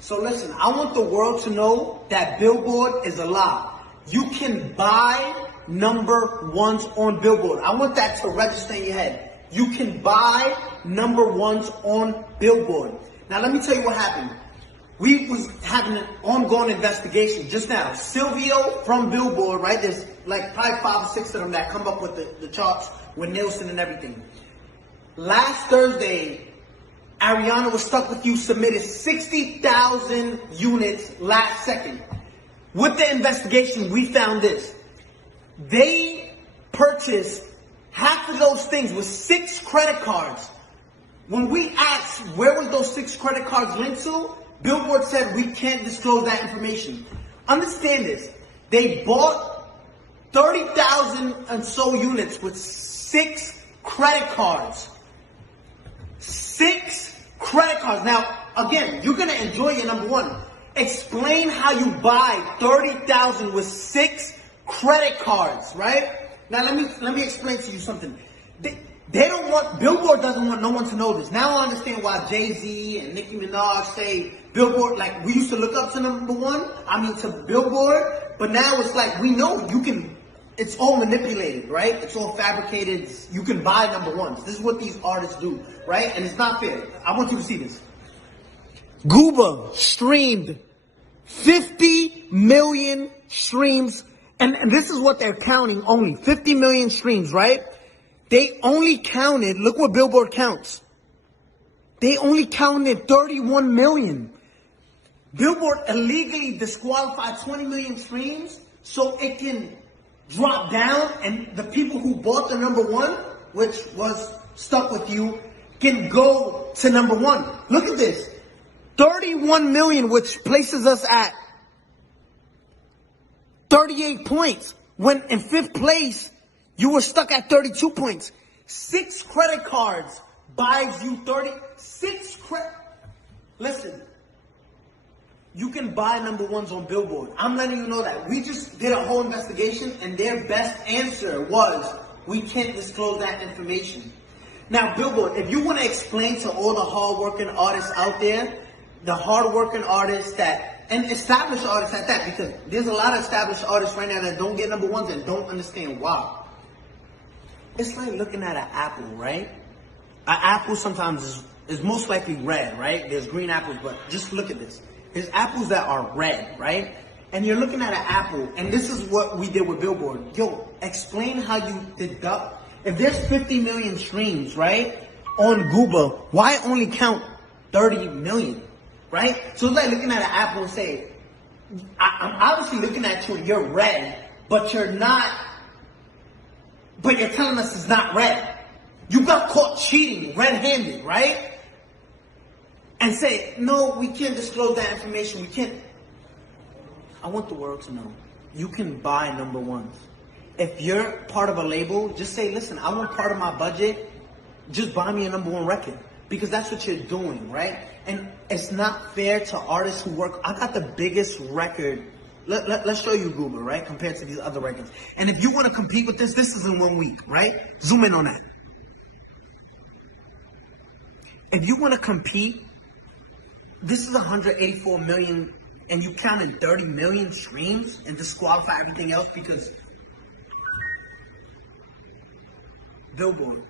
So listen, I want the world to know that Billboard is a lie. You can buy number ones on Billboard. I want that to register in your head. You can buy number ones on Billboard. Now let me tell you what happened. We was having an ongoing investigation just now. Silvio from Billboard, right? There's like probably 5 or 6 of them that come up with the charts with Nielsen and everything. Last Thursday, Ariana Was Stuck With You submitted 60,000 units last second. With the investigation, we found this. They purchased half of those things with 6 credit cards. When we asked where was those 6 credit cards linked to, Billboard said we can't disclose that information. Understand this. They bought 30,000 and so units with 6 credit cards. 6 credit cards. Now, again, you're going to enjoy your number one. Explain how you buy 30,000 with 6 credit cards, right? Now, let me explain to you something. They don't want, Billboard doesn't want no one to know this. Now I understand why Jay-Z and Nicki Minaj say Billboard, like we used to look up to number one, to Billboard, but now it's like we know you can, it's all manipulated, right? It's all fabricated. You can buy number ones. This is what these artists do, right? And it's not fair. I want you to see this. Gooba streamed 50 million streams, and this is what they're counting only, 50 million streams, right? They only counted, look what Billboard counts. They only counted 31 million. Billboard illegally disqualified 20 million streams so it can drop down and the people who bought the number one, which was Stuck With You, can go to number one. Look at this. 31 million, which places us at 38 points. When in 5th place, you were stuck at 32 points. 6 credit cards buys you 36 credit. Listen, you can buy number ones on Billboard. I'm letting you know that. We just did a whole investigation and their best answer was, we can't disclose that information. Now, Billboard, if you want to explain to all the hard-working artists out there, the hard-working artists that, and established artists at that, because there's a lot of established artists right now that don't get number ones and don't understand why. It's like looking at an apple, right? An apple sometimes is most likely red, right? There's green apples, but just look at this. There's apples that are red, right? And you're looking at an apple, and this is what we did with Billboard. Yo, explain how you deduct. If there's 50 million streams, right, on Gooba, why only count 30 million, right? So it's like looking at an apple and say, I'm obviously looking at you and you're red, but you're not. But you're telling us it's not red. You got caught cheating red-handed, right? And say, no, we can't disclose that information. We can't. I want the world to know. You can buy number ones. If you're part of a label, just say, listen, I want part of my budget. Just buy me a number one record. Because that's what you're doing, right? And it's not fair to artists who work. I got the biggest record. Let's show you Gooba, right? Compared to these other records. And if you want to compete with this is in 1 week, right? Zoom in on that. If you want to compete, this is 184 million, and you counted 30 million streams and disqualify everything else because Billboard.